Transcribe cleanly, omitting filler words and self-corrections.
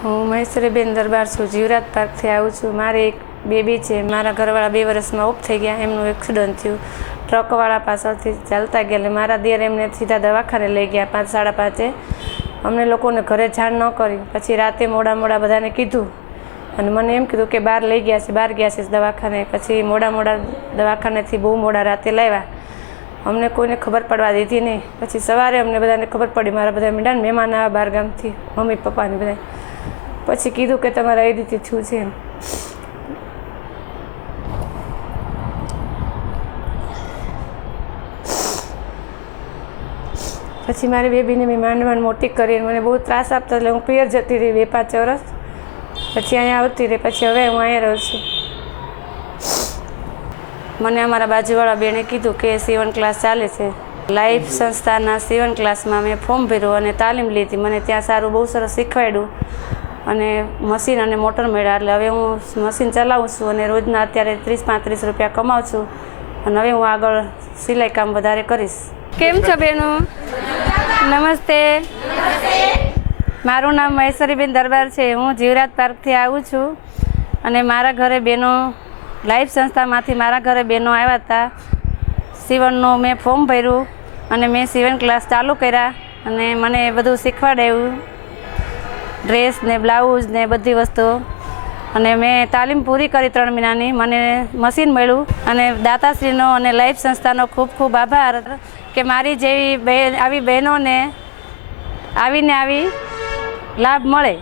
હું મહેશ્વરીબેન દરબાર છું, જીવરાજ પાર્કથી આવું છું। મારી એક બેબી છે। મારા ઘરવાળા 2 વર્ષમાં ઓફ થઈ ગયા। એમનું એક્સિડન્ટ થયું। ટ્રકવાળા પાછળથી ચાલતા ગયા એટલે મારા દિયર એમને સીધા દવાખાને લઈ ગયા 5 સાડા 5. અમને લોકોને ઘરે જાણ ન કરી। પછી રાતે મોડા બધાને કીધું અને મને એમ કીધું કે બહાર લઈ ગયા છે, બહાર ગયા છે દવાખાને। પછી મોડા દવાખાનેથી બહુ મોડા રાતે લાવ્યા। અમને કોઈને ખબર પડવા દીધી નહીં। પછી સવારે અમને બધાને ખબર પડી। મારા બધા મીંડાને મહેમાન આવ્યા બહાર ગામથી, મમ્મી પપ્પાને બધા। પછી કીધું કે તમારે એ રીતે થયું છે એમ। પછી મારી બેબીને મેં માંડ મોટી કરી। મને બહુ ત્રાસ આપતો એટલે હું પિયર જતી રહી 2-5 વર્ષ। પછી અહીંયા આવતી રહી। પછી હવે હું અહીંયા રહું છું। મને અમારા બાજુવાળા બેને કીધું કે સીવણ ક્લાસ ચાલે છે। લાઈફ સંસ્થાના સીવણ ક્લાસમાં મેં ફોર્મ ભર્યું અને તાલીમ લીધી। મને ત્યાં સારું બહુ સરસ શીખવાડ્યું અને મશીન અને મોટર મળ્યા। એટલે હવે હું મશીન ચલાવું છું અને રોજના અત્યારે 30-35 રૂપિયા કમાઉં છું અને હવે હું આગળ સિલાઈ કામ વધારે કરીશ। કેમ છો બેનો? નમસ્તે। મારું નામ મહેશ્વરીબેન દરબાર છે। હું જીવરાજ પાર્કથી આવું છું અને મારા ઘરે બહેનો લાઈફ સંસ્થામાંથી મારા ઘરે બહેનો આવ્યા હતા। સીવણનું મેં ફોર્મ ભર્યું અને મેં સીવણ ક્લાસ ચાલુ કર્યા અને મને બધું શીખવાડાયું, ડ્રેસ ને બ્લાઉઝ ને બધી વસ્તુઓ। અને મેં તાલીમ પૂરી કરી 3 મહિનાની। મને મશીન મળ્યું અને દાતાશ્રીનો અને લાઈફ સંસ્થાનો ખૂબ ખૂબ આભાર કે મારી જેવી આવી બહેનોને આવી લાભ મળે।